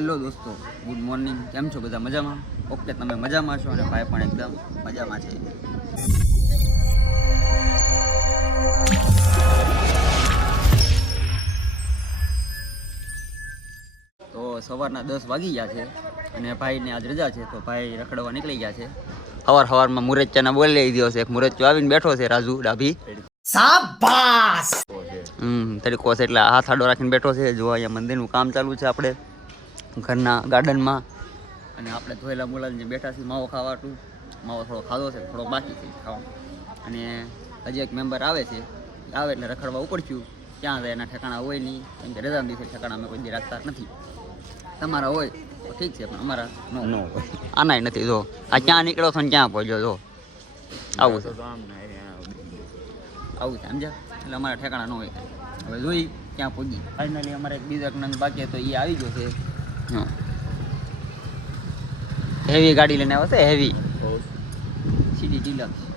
Hello દોસ્તો good morning. કેમ છો બધા મજામાં? ઓકે તમે મજામાં છો? અને ભાઈ પણ એકદમ મજામાં છે. તો સવારના દસ વાગી ગયા છે અને ભાઈને આજ રજા છે તો ભાઈ રખડવા નીકળી ગયા છે. સવાર સવારમાં મુરચ્ચાના બોલી લઈ ગયો છે. એક મુરચ્ચો આવીને બેઠો છે રાજુ ડાભી. હમ તરીકો છે એટલે હાથ આડો રાખીને બેઠો છે. જો અહીંયા મંદિરનું કામ ચાલુ છે આપણે. ઘરના ગાર્ડનમાં. અને આપણે ધોયેલા બોલાવીને બેઠા છીએ માવો ખાવાટું. માવો થોડો ખાધો છે થોડો બાકી છે ખાવા અને હજી એક મેમ્બર આવે છે આવે એટલે રખડવા ઉપડ્યું ક્યાં જાય એના ઠેકાણા હોય નહીં કેમ કે રજા દિવસે ઠેકાણા અમે કોઈ દી રાખતા નથી. તમારા હોય તો ઠીક છે પણ અમારા નો નો હોય. આનાય નથી જો. આ ક્યાં નીકળ્યો છો ને ક્યાં પહોંચ્યો જો આવું છે. આવું છે સમજ્યા એટલે અમારા ઠેકાણા ન હોય. હવે જોઈ ક્યાં પહોંચી. ફાઇનલી અમારે એક બીજો એક નંગ બાકી તો એ આવી ગયો છે. હેવી ગાડી લઈને આવ્યો છે હેવી સીધી ડીલક્સ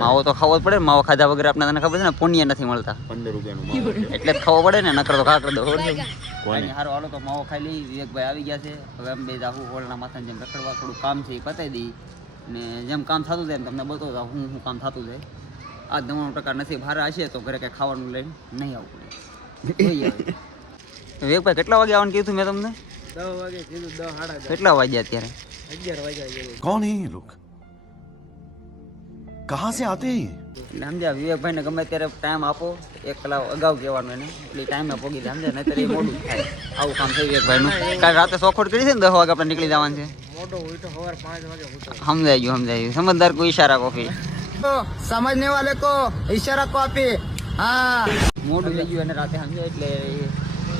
માવો તો ખાવો જ પડે ને માવો ખાધા વગર આપણે તને ખબર છે ને પુણ્ય નથી મળતા. પંદર રૂપિયાનું એટલે જ ખાવો પડે ને નકર તો ખાકર દો. કોને? હારો હાલો તો માવો ખાઈ લઈ વિવેકભાઈ આવી ગયા છે. હવે અમે બે જાહુ હોળના માથાને જેમ રખડવા થોડું કામ છે એ પતાવી દઈ. ને જેમ કામ થતું જાય તમને બતાવતા હું હું કામ થતું જાય. આ નવ્વાણું ટકા નથી બહાર હશે તો ઘરે કંઈ ખાવાનું લઈને નહીં આવવું પડે. જોઈએ વિવેકભાઈ કેટલા વાગે આવવાનું કીધું મેં તમને? દસ વાગે અત્યારે? કોણ હે લોક? કહાં સે આતે સમજ્યા વિવેકભાઈ ને ગમે ત્યારે ટાઈમ આપો એક કલાક અગાઉ કહેવાનું એને. એટલે ટાઈમે પોગી જાય સમજ્યા? નહીં એ મોડું થાય. આવું કામ થઈ વિવેકભાઈ નું કાલે રાતે સોખોડ કરી છે ને દસ વાગે આપણે નીકળી જવાનું છે? સમજાય ગયું સમજાઈ ગયું. સમજદાર કોઈ ઈશારા કોફી સમજને વાલે કો ઈશારા કોફી હા. મોડું થઈ ગયું અને રાતે સમજાય? એટલે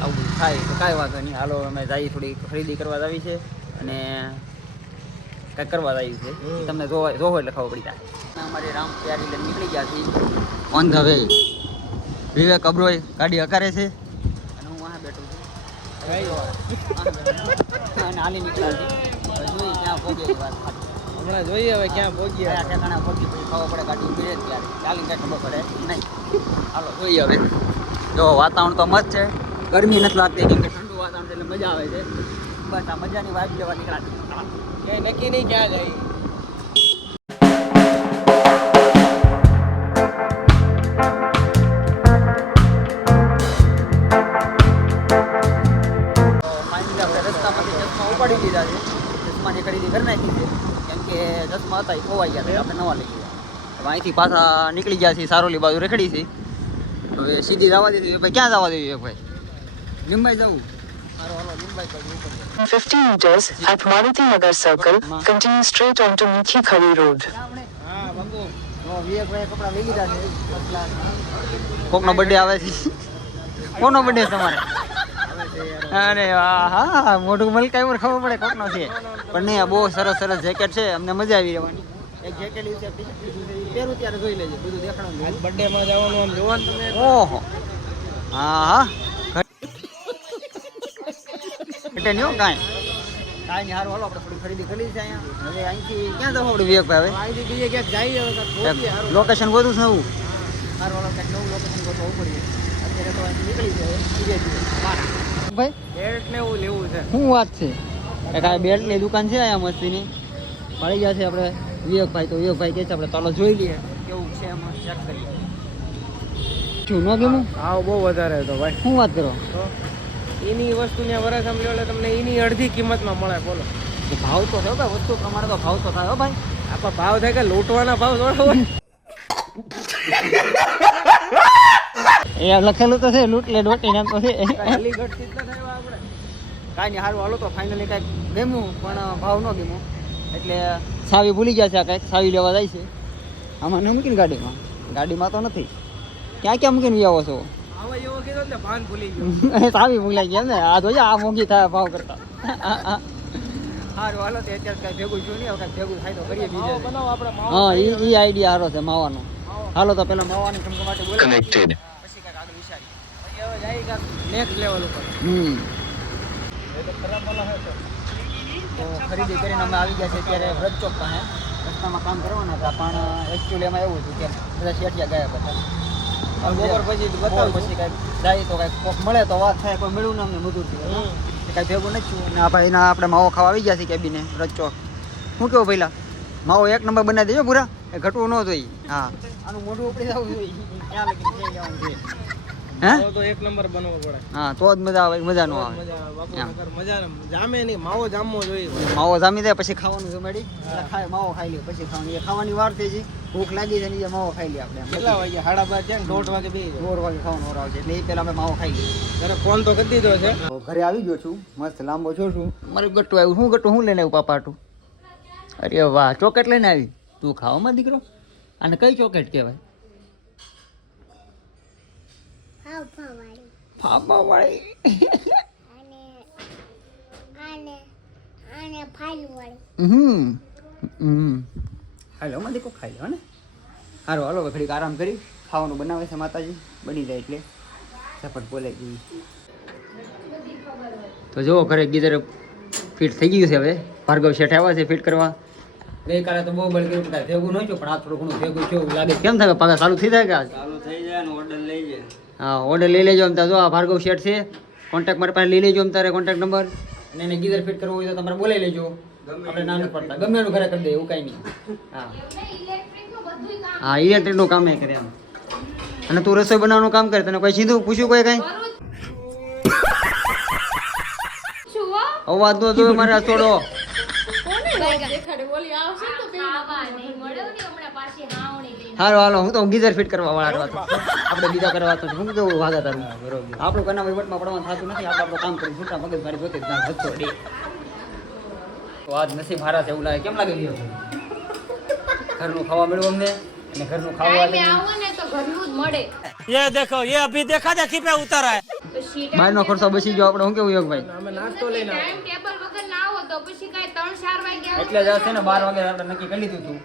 આવું થાય તો કાંઈ વાંધો નહીં. હાલો અમે જઈએ થોડી ખરીદી કરવા આવી છે અને કંઈક કરવા આવી છે તમને જોવા જોવો એટલે ખબર પડી જાય. અમારી રામ તૈયારી લઈને નીકળી ગયા છીએ. On the way. Vivek Oberoi ગાડી હકારે છે. અને હું વાહ બેઠું છું. અને હાલી નીકળ્યા છે હવે જોઈએ ક્યાં પહોંચે વાત હમણાં જોઈએ હવે ક્યાં પહોંચીએ આ ઠેકાણા પહોંચી પછી ખબર પડે ગાડી રહે ત્યારે. ચાલીને કાંઈ ખબર પડે નહીં. હાલો જોઈએ હવે. જો વાતાવરણ તો મસ્ત છે. ગરમી નથી લાગતી, કેમ કે ઠંડુ વાતાવરણ એટલે મજા આવે છે. બસ આ મજાની વાત લેવા નીકળ્યા નક્કી નહીં ક્યાં જાય ચશ્મા ઉપાડી દીધા છે. ખરીદી કરી નાખી છે. કેમ કે ચશ્મા હતા, એ ખોવાઈ ગયા આપણે નવા લઈ ગયા. હવે અહીંથી પાછા નીકળી ગયા છે સારોલી બાજુ રેખડી છે. હવે સીધી જવા દીધી ભાઈ, ક્યાં જવા દેવી ભાઈ? લીંબાઈ જવું સારું હાલો લીંબાઈ બાજુ ઉપર 50 meters at Maruti Nagar Circle, continue straight onto Mikhi Khari Road. હા બંગુ. વિવેકભાઈ કપડા લઈ છે. કોકનો બર્થડે આવે છે? કોનો બર્થડે તમારે? અરે વાહ હા મોઢું ઉપર ખબર પડે કોકનો છે. પણ નહીં આ બહુ સરસ સરસ જેકેટ છે અમને મજા આવી રહેવાની. એક જેકેટ લીધું પહેરું ત્યારે જોઈ લેજે બધું દેખાડવાનું. આજ બર્થડે માં જવાનું આમ જોવાનું તમે ઓહો. હા હા. ઘટે નહીં હો કાંઈ. કાંઈ હાલો આપણે થોડી ખરીદી કરી છે અહીંયા. હવે અહીંથી ક્યાં જવું આપણે વિવેકભાઈ હવે? અહીંથી બીજે ક્યાંક જઈએ હારું. લોકેશન બધું છે નવું? સારું હાલો કંઈક નવું લોકેશન ગોઠવવું પડીએ અત્યારે તો અહીંથી નીકળી જાય બીજે ભાઈ? બેલ્ટ ને એવું લેવું છે. શું વાત છે? એક આ બેલ્ટની દુકાન છે અહીંયા મસ્તીની. મળી ગયા છે આપણે વિવેકભાઈ. તો વિવેકભાઈ કહે છે આપણે ચાલો જોઈ લઈએ. કેવું છે એમાં ચેક કરીએ. શું ન ગમ્યું ભાવ બહુ વધારે હતો ભાઈ. શું વાત કરો? એની વસ્તુ ને વરસ લ્યો એટલે તમને એની અડધી કિંમતમાં મળે બોલો. ભાવ તો થયો ભાઈ વસ્તુ પ્રમાણે તો ભાવ તો થાય હો ભાઈ. આપણા ભાવ થાય કે લૂંટવાના ભાવ થોડો હોય? એ લખેલું તો છે લૂંટ લે ડોટી નામ તો છે. આપણે. કાંઈ નહીં સારું હાલો તો ફાઇનલી કાંઈક ગમ્યું પણ ભાવ ન ગમ્યો. એટલે સાવી ભૂલી ગયા છે આ કાંઈક સાવી લેવા જાય છે. આમાં મૂકીને ગાડીમાં? ગાડીમાં તો નથી. ક્યાં ક્યાં મૂકીને આવો છો? આવા જેવો કીધો ને ભાન ભૂલી ગયો. સાવી ભૂલાઈ ગયા ને. આ જોઈએ આ મોંઘી થાય ભાવ કરતા. સારું હાલો તે અત્યારે કાંઈ ભેગું છું હવે કાંઈક ભેગું થાય તો કરીએ માવો બીજે બનાવો આપણે માવો હા એ એ આઈડિયા સારો છે માવાનો. હાલો તો પેલા માવાની ચમચમાટી બોલે. પછી કાંઈક આગળ વિચારીએ. હવે જાય કાંઈક નેક્સ્ટ લેવલ ઉપર. હમ. એ તો ખરાબ બોલા હે તો. તો ખરીદી કરીને અમે આવી ગયા છે અત્યારે વ્રત ચોક પાસે રસ્તામાં કામ કરવાના હતા પણ એકચ્યુઅલી એમાં એવું હતું કે બધા શેઠિયા ગયા હતા. બપોર પછી બતાવું પછી કાંઈ જાય તો કાંઈક કોક મળે તો વાત થાય કોઈ મળ્યું ને અમને મજૂર કાંઈ ભેગું નથી. અને આ ભાઈના આપણે માવો ખાવા આવી ગયા છે કેબીને રચ્ચો શું કેવું પહેલા માવો એક નંબર બનાવી દેજો પૂરા. એ ઘટવું ન જોઈએ. હા. આનું મોઢું ઉપડી જવું જોઈએ. હે? તો એક નંબર બનવો પડે. હા તો જ મજા આવે મજા ન આવે. ન- જામે નહીં માવો જામવો જોઈએ. માવો જામી દે પછી ખાવાનું જમાડી. ખાય માવો ખાઈ લે પછી ખાવાની. ખાવાની વાર થઈ છે ભૂખ લાગી છે ને એ માવો ખાઈ લે આપણે. કેટલા વાગે? સાડા બાર છે ને? દોઢ વાગે બે દોઢ વાગે ખાવાનું ઓર આવશે એટલે એ પહેલાં અમે માવો ખાઈ લઈએ. ત્યારે ફોન તો કરી દીધો છે. ઘરે આવી ગયો છું. મસ્ત લાંબો છો છું મારું ગટ્ટું આવ્યું. શું ગટ્ટું શું લઈને આવ્યું પાપાટું અરે વાહ ચોકેટ લઈને આવી. તું ખાવામાં દીકરો. અને કઈ ચોકેટ કહેવાય? ફાફા વાળી હમ હમ. ખાઈ લો માં દીકરો ખાઈ લો ને? સારું હાલો ઘડીક આરામ કરી. ખાવાનું બનાવે છે માતાજી. બની જાય એટલે. ઝપટ બોલે ગઈ. તો જુઓ ઘરે ગીધર ફિટ થઈ ગયું છે હવે. ભાર્ગવ શેઠ આવ્યા છે ફિટ કરવા. ગઈકાલે તો બહુ બળ કર્યું કાંઈ ભેગું નહીં થયું પણ આ થોડું ઘણું ભેગું છે એવું લાગે. કેમ થાય પાછા ચાલુ થઈ જાય કે ચાલુ થઈ જાય ને ઓર્ડર લઈ જાય હા ઓર્ડર લઈ લેજો આમ જો આ ભાર્ગવ શેઠ છે. કોન્ટેક્ટ મારી પાસે લઈ લેજો આમ તારે કોન્ટેક્ટ નંબર અને એને ગીધર ફિટ કરવો હોય તો તમારે બોલાવી લેજો. આપણે નાનું પડતા ગમે એનું ઘરે કરી દે એવું કાંઈ નહીં. હા. હા ઇલેક્ટ્રિકનું કામ એ કરે એમ. અને તું રસોઈ બનાવવાનું કામ કરે તને કોઈ સીધું પૂછ્યું કોઈ કાંઈ? અવાજ નો જોયો મારે આ છોડો. હાલો હું તો ગીઝર ફિટ કરવા વાળા હતો આપણે બીજા કરવા તો હું કેવું વાગા તારું? આપણું કના વહીવટમાં પડવાનું થતું નથી આપણે આપણું કામ કરી છૂટા મગજ મારી પોતે જ ના તો આજ નસીબ હારા છે એવું લાગે કેમ લાગે ગયો ઘરનું ખાવા મળ્યું અમને અને ઘરનું ખાવા ટાઈમે આવો ને તો ઘરનું જ મળે ये देखो ये अभी देखा देखी पे उतर है પછી બહારનો ખર્ચો બચી ગયો આપણે શું કેવું યોગભાઈ અમે નાસ્તો લઈને ટાઈમ ટેબલ વગર ના આવો તો પછી કાંઈ ત્રણ ચાર વાગ્યા એટલે જ આ છે ને બાર વાગે આપણે નક્કી કરી લીધું હતું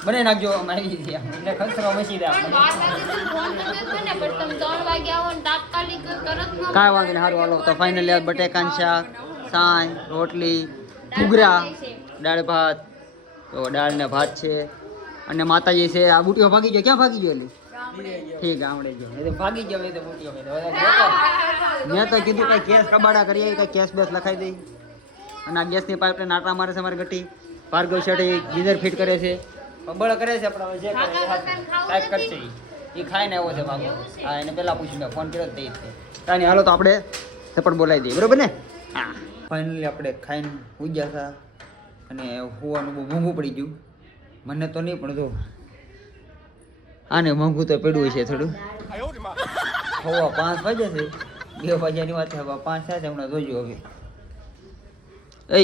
બનાવી નાખજો અમે આવી ગયા એટલે ખર્ચો બચી જાય પણ બાર વાગે સુધી ફોન તો દેતો ને પણ તમે ત્રણ વાગે આવો ને તાત્કાલિક તરત ન કાંઈ વાંધો નહીં સારું હાલો તો ફાઇનલી બટેકાન શાક સાંજ રોટલી ઘૂઘરા, દાળ ભાત, તો દાળ ને ભાત છે. અને માતાજી છે, આ બુટીઓ ભાગી ગયો. ક્યાં ભાગી ગયો એટલે? ઠીક ગામડે ગયો. ભાગી ગયો તો બુટીઓ મેં તો કીધું કઈ કેસ કબાડા કરી આવી, કઈ કેસ બેસ લખાઈ દઈ. અને આ ગેસની પાઇપલાઇન નાટા મારે છે મારી ગટી ભાર્ગવ શેઠે ગીઝર ફિટ કરે છે. બળ કરે છે પણ જે ટાઈપ કરશે એ ખાઈને આવ્યો છે ભાગો. હા, એને પહેલા પૂછ્યું ફોન કર્યો તે નહીં, હાલો તો આપણે ઝપટ બોલાવી દઈએ. બરોબર ને? હા. ફાઇનલી આપણે ખાઈને ઉજ્યા હતા અને હોવાનું બહુ મોંઘું પડી ગયું. મને તો નહીં પણ જો આને મોંઘું તો પડ્યું છે થોડું. હવા પાંચ વાગ્યા છે. બે વાગ્યાની વાત છે પાંચ થયા છે હમણાં જોજો હવે. એ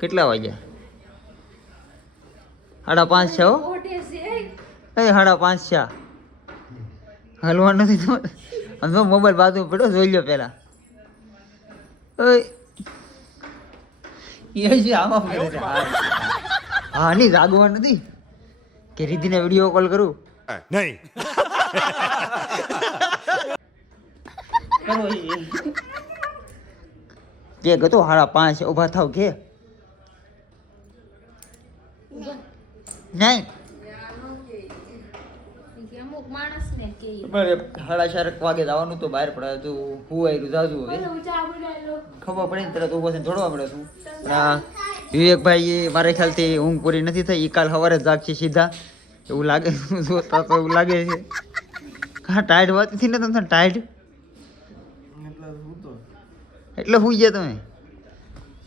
કેટલા વાગ્યા? સાડા પાંચ છે હો એ સાડા પાંચ છે હલવા નથી તો આમ તો મોબાઈલ બાજુ પડ્યો જોઈ લો પેલા ઓય. એ છે આમાં છે. હા. નહીં જાગવા નથી. કે રીધિને વીડિયો કોલ કરું. નહીં. કે ગતો હાડા પાંચ ઊભા થાવ કે. નહીં. અમુક માણસ સાડા ચાર વાગે જવાનું તો બહાર પડે તો હું આયરું જાજુ હવે. ખબર પડે ને તરત ઊભો થઈને દોડવા પડે છું પણ આ વિવેકભાઈ મારે ખ્યાલથી ઊંઘ પૂરી નથી થઈ એ કાલ સવારે જ જાગશે સીધા. એવું લાગે જોતા તો એવું લાગે છે. હા ટાઈટ વાત નથી ને તમને ટાઈટ એટલે સુઈ ગયા તમે?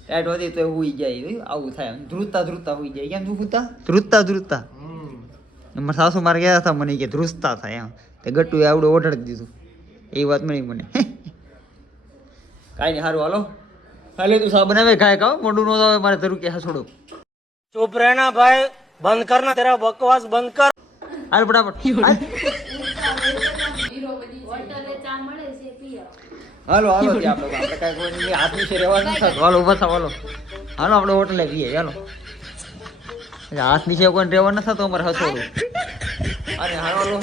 ટાઈટ હોતી તો હુઈ જાય આવું થાય. ધ્રુજતા ધ્રુજતા હુઈ જાય. કેમ ધ્રુજતા? ધ્રુજતા ધ્રુજતા. મારા સાસુ મારે ગયા હતા મને કે ધ્રુસ્તા થાય એમ. તે ગટ્ટુએ આવડો ઓઢાડી દીધું. એ વાત મળી મને. કાંઈ નહીં સારું હાલો. હાલે તું સા બનાવે ખાય ખાવ. મોઢું ન આવે મારે ધરું કે હા છોડો. ચૂપ રહેના ભાઈ બંધ કર ના તેરા બકવાસ બંધ કર. હાલ ફટાફટ. હાલો. હાલો આપણે કોઈ હાથ વિશે રહેવા નથી થતું હાલો ઊભા થાવ હાલો. હાલો આપણે હોટલે જઈએ હાલો. હાથ નીચે કોઈ રહેવા નથી થતો અમારે હસોડું અરે હાલો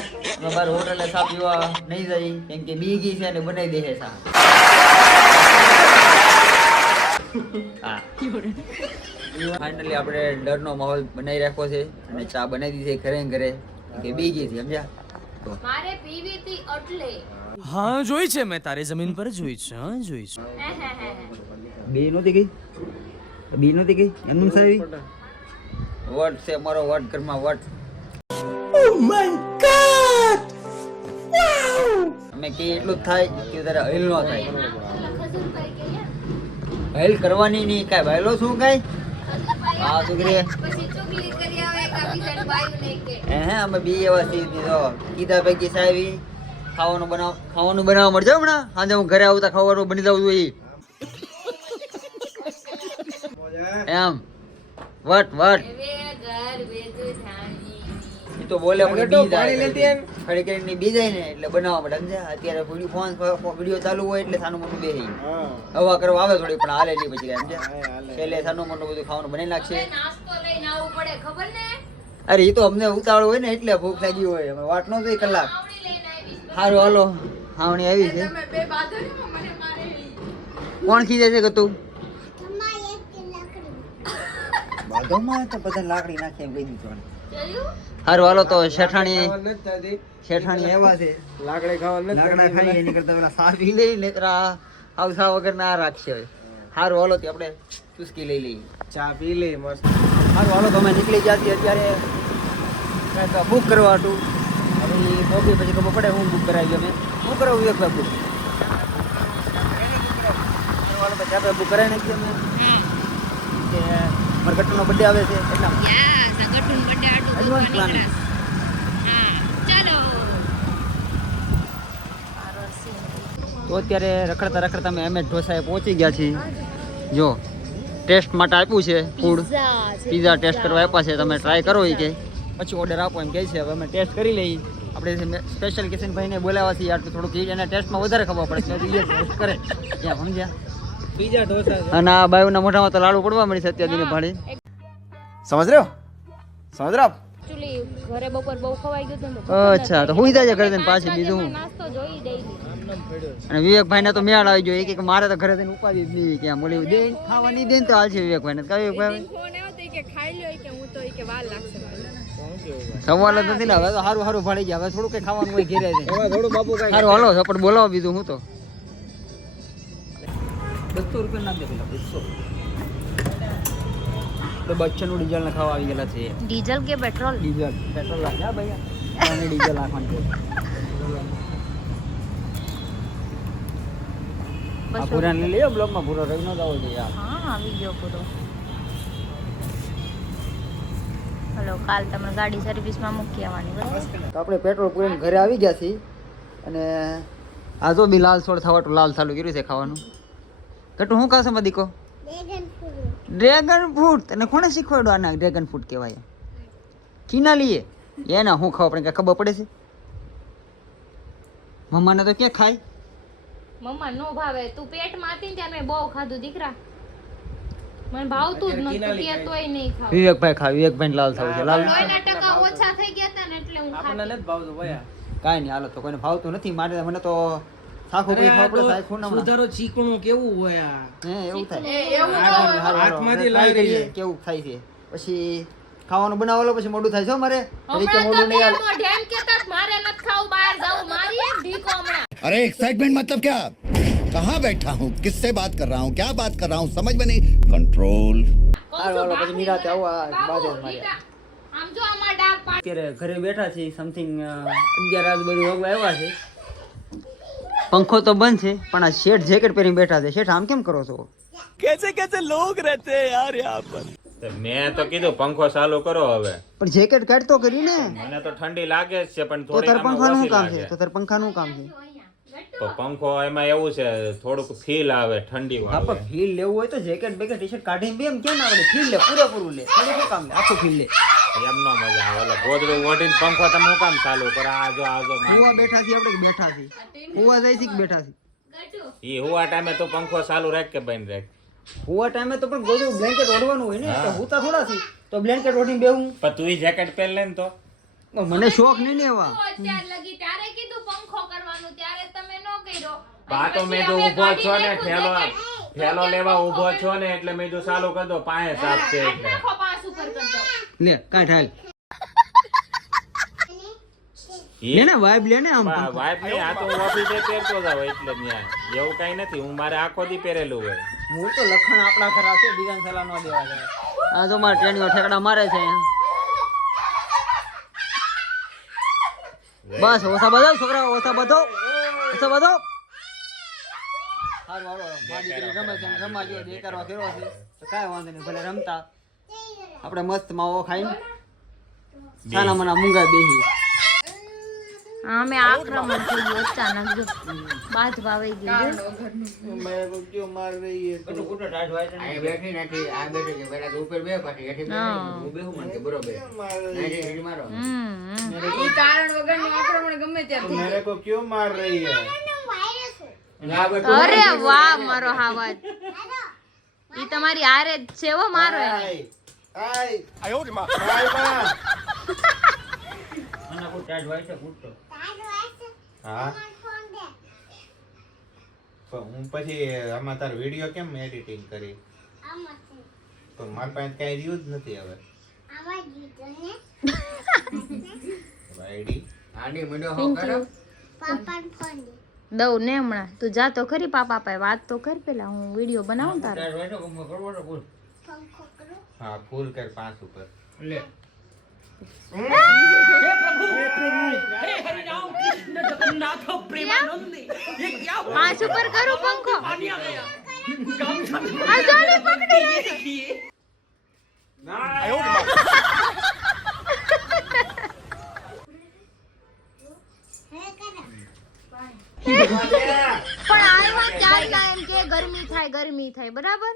બહાર હોટલે સા પીવા નહીં જઈ કેમ કે બી ગઈ છે અને બનાવી દે છે ચા હા. ફાઇનલી આપણે ડરનો માહોલ બનાવી રાખ્યો છે અને ચા બનાવી દીધી છે ઘરે ઘરે કે બી ગઈ છે સમજ્યા? તો. મારે પીવી હતી એટલે હા જોઈ છે મેં તારી જમીન પર જોઈ છે હા જોઈ છે. બે નહોતી ગઈ? બી નહોતી ગઈ? એમનું સાહેબ વટ છે મારો વટ ઘરમાં વટ. અમે કે એટલું જ થાય કે તારે હલ ન થાય. હલ કરવાની નહીં કાંઈ ભાઈલો શું કાંઈ? હા છોકરી હે હે અમે બી એવા સીધી દીધો કીધા પૈકી સાહેબ ખાવાનું બનાવ ખાવાનું બનાવવા મળશે હમણાં? સાંજે હું ઘરે આવતા ખાવાનું બની જાઉં જોઈએ એમ. વટ વટ. તો બોલે પણ ગટો બી લેતી જાય આય ને. એટલે બનાવવા પડે સમજ્યા? અત્યારે વીડિયો ફોન વીડિયો ચાલુ હોય એટલે સાનું મોટું બે હવા કરવા આવે થોડી પણ હાલે નહીં પછી સમજ્યા? એટલે સાનું મોટું બધું ખાવાનું બનાવી નાખશે. નાસ્તો લઈને આવવું પડે ખબર ને? અરે એ તો અમને ઉતાવળ હોય ને એટલે ભૂખ લાગી હોય. અમે વાટ નો જોઈ કલાક. સારું હાલો. હાવણી આવી છે. તમે બે બાધરીમાં મને મારે કોણ ખીજે છે કે તું બાધોમાં તો બધા લાકડી નાખી એમ કહી દીધું સારું હાલો તો શેઠાણી. શેઠાણી એવા છે. લાકડી ખાવા લાકડા. ખાઈ એની કરતા પેલા સા પી લઈ નેત્રા આવસા વગર ના રાખશે હવે. સારું હાલો તે આપણે ચુસ્કી લઈ લઈએ. ચા પી લઈ મસ્ત. સારું હાલો અમે નીકળી જતી અત્યારે. કાંઈક બુક કરવા હતું. હવે કોફી પછી ખબર પડે હું બુક કરાવી અમે હું કરાવું એક બુક બુક કરાવી નાખીએ અમે. કે મારા ગટ્ટુનો બર્થડે આવે છે એટલા. યા. તો અત્યારે રખડતા રખડતા અમે એમ ઢોસાએ પહોંચી ગયા છીએ. જો ટેસ્ટ માટે આપ્યું છે ફૂડ પીઝા ટેસ્ટ કરવા આપ્યા છે તમે ટ્રાય કરો એ કે. પછી ઓર્ડર આપો એમ કહે છે હવે અમે ટેસ્ટ કરી લઈએ. આપણે સ્પેશિયલ કિશનભાઈને બોલાવવાથી આટલું થોડુંક એને ટેસ્ટમાં વધારે ખબર પડે ટેસ્ટ કરે. ત્યાં સમજ્યા? બીજા ઢોસા અને આ બાયુના મોઢામાં તો લાડુ પડવા મળી છે અત્યારે ભાડી સમજ રહ્યો? સમજ રહ્યો એક્ચ્યુઅલી ઘરે બપોર બહુ ખવાઈ ગયું હતું તો અચ્છા તો હુઈ જાય ઘરે જઈને પાછી બીજું હું? નાસ્તો જોઈ ડેઈલી અને વિવેકભાઈને તો મેળ આવી ગયો. એક એક મારે તો ઘરે જઈને ઉપાધિ જ નહીં ક્યાં બોલી દે ખાવાની દે તો હાલ છે વિવેકભાઈને. કયું કઈ ફોન આવ્યો તો કે ખાઈ લ્યો કે હું તો કે વાર લાગશે સવાલ જ નથી ને હવે તો સારું સારું ભાડી ગયા. હવે થોડું કઈ ખાવાનું હોય ઘેરે છે થોડું બાપુ સારું હાલો સપોર્ટ બોલાવો બીજું હું તો. બસો રૂપિયા નાખ દે પેલા બસો તો બચ્ચનનું ડીઝલ નખાવા આવી ગયેલા છે. ડીઝલ કે પેટ્રોલ? ડીઝલ. પેટ્રોલ લાગ્યા ભાઈ. અને ડીઝલ નાખવાનું છે. પૂરાને લઈ લઈએ બ્લોકમાં પૂરો રહી ન જવો જોઈએ યાર હા આવી ગયો પૂરો હલો કાલ તમે ગાડી સર્વિસમાં મૂકી આવવાની તો આપણે પેટ્રોલ પૂરીને ઘરે આવી ગયા છીએ. અને આ જો બી લાલ સોળ થવાટું લાલ ચાલુ કર્યું છે ખાવાનું. કેટલું શું ખાશે દીકો ડ્રેગન ફ્રૂટ તને કોણે શીખવાડો આના ડ્રેગન ફ્રૂટ કહેવાય? ચીના લઈએ એના શું ખાવ આપણે કાંઈ ખબર પડે છે? મમ્માને તો ક્યાં ખાય? મમ્મા નો ભાવે. તું પેટમાં હતી ને ત્યારે મેં બહુ ખાધું દીકરા. મને ભાવતું જ નતું કે તોય નહીં ખાવ. વિવેકભાઈ ખાવ વિવેકભાઈ લાલ થાવ છે. લાલ લોહીના ટકા ઓછા થઈ ગયા હતા ને એટલે હું આપણને નથી ભાવતું ભયા. કાંઈ નહીં હાલો તો કોઈને ભાવતું નથી મારે મને તો સાખું કોઈ ખાવા પડે સાખું ના સુધારો ચીકણું કેવું હોય આ હે એવું થાય એવું હારું, હારું, હાથમાંથી try લઈ કરીએ લઈએ. કેવું થાય છે પછી ખાવાનું બનાવેલો પછી મોડું થાય છે હો મારે તરીકે હમણાં તો મોડું નહીં હાલે. મોઢે એમ કહેતા હતા, મારે નથી ખાવું બહાર જાવું મારી એક ઢીકો હમણાં अरे एक्साइटमेंट मतलब क्या कहाँ बैठा हूँ किससे बात कर रहा हूँ क्या बात कर रहा हूँ समझ में नहीं कंट्रोल કહું હારું, છું, હાલો, પછી નિરાંતે આવો, આ બાબુ, બાજે જ મારે. રીટા, આમ જો આમાં ડાઘ પાડી અત્યારે ઘરે બેઠા છીએ સમથિંગ અગિયાર આજુબાજુ વાગવા આવ્યા છે પંખો તો બંધ છે પણ આ શેઠ જેકેટ પહેરીને બેઠા છે. શેઠ આમ કેમ કરો છો? કેસે કેસે લોગ રહેતે હૈ યાર યહાં પર. મેં તો કીધું પંખો ચાલુ કરો હવે. પણ જેકેટ કાઢતો કરીને મને તો ઠંડી લાગે છે પણ તો તાર પંખાનું કામ છે તો તાર પંખાનું કામ છે. તો પંખો એમાં એવું છે થોડુંક ફીલ આવે ઠંડી હા પણ ફીલ લેવું હોય તો જેકેટ બેકેટ ટી શર્ટ કાઢીને બે એમ કેમ ના આવડે? ફીલ લે પૂરેપૂરું લે. થોડું શું કામ લે આખું ફીલ લે. એમ એમનો મજા આવે એટલે ગોદડું ઓઢીને પંખો તમે કામ ચાલુ કરો? આ જો આ જો કુવા બેઠા છીએ આપણે બેઠા છીએ? કુવા જાય છે કે બેઠા છીએ? ઈ હુવા ટાઈમે તો પંખો ચાલુ રાખ કે બંધ રાખ? હુવા ટાઈમે તો પણ ગોદડું બ્લેન્કેટ ઓઢવાનું હોય ને એટલે હુતા થોડા છીએ. તો બ્લેન્કેટ ઓઢીને બેહું. પણ તું જેકેટ પહેર લે ને તો. મને શોખ નહીં ને એવા. અત્યાર લગી ત્યારે કીધું પંખો કરવાનું ત્યારે તમે નો કર્યો. આ તો મેં તો ઊભો છો ને ઠેલો ઠેલો લેવા ઊભો છો ને એટલે મેં તો ચાલુ કરી દો પાસે સાફ છે નાખો પાસ ઉપર કરતો લે કાઢ હાલ. ને વાઇબ લે ને આમ વાઈફ નહીં આ તો હું ઓફિસે પહેરતો જાવ એટલે ત્યાં એવું કઈ નથી હું મારે આખો દી પહેરેલું હોય. હું તો લખણ આપણા ખરા છે બીજા સલાહ ન દેવા જાય. આ તો મારા ટ્રેનિંગ ઠેકડા મારે છે બસ ઓછા બધો છોકરા ઓછા બધો ઓછા બધો. હારું હારું મારી દીકરી રમે છે ને રમવા જોઈએ દેખાડવા કર્યો છે. તો કાંઈ વાંધો નહીં ભલે રમતા. આપણે મસ્ત માવો ખાઈને સાના મના મૂંગા બેહી. હા મેં આક્રમણ થયું અચાનક જો બાજ ભાવાઈ ગયું. મેરે કો ક્યું માર રહી હે અરે વાહ મારો હાવજ ઈ તમારી આરે જ છે હો મારો એને. હા તો હું? પછી આમાં તાર વીડિયો કેમ એડિટિંગ કરી? તો મારી પાસે કઈ રહ્યું જ નથી હવે. દઉં ને હમણાં. તું જા તો ખરી પાપા પાસે. વાત તો કર પેલા. હું વીડિયો બનાવું તારે. હા ફૂલ કર પાંચ ઉપર. પાંચ ઉપર કરું પંખો. આ જોડી પકડી રાખો. પણ આવ્યા ચાલતા એમ કે ગરમી થાય ગરમી થાય બરાબર?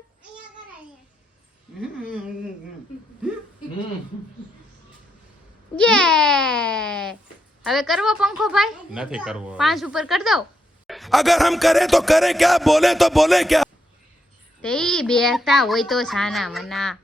હવે કરવો પંખો ભાઈ? નથી કરવો. પાંચ ઉપર કરી દો અગર હમ કરે તો કરે ક્યા બોલે તો બોલે ક્યા? તે બેહતા હોય તો છાના મના.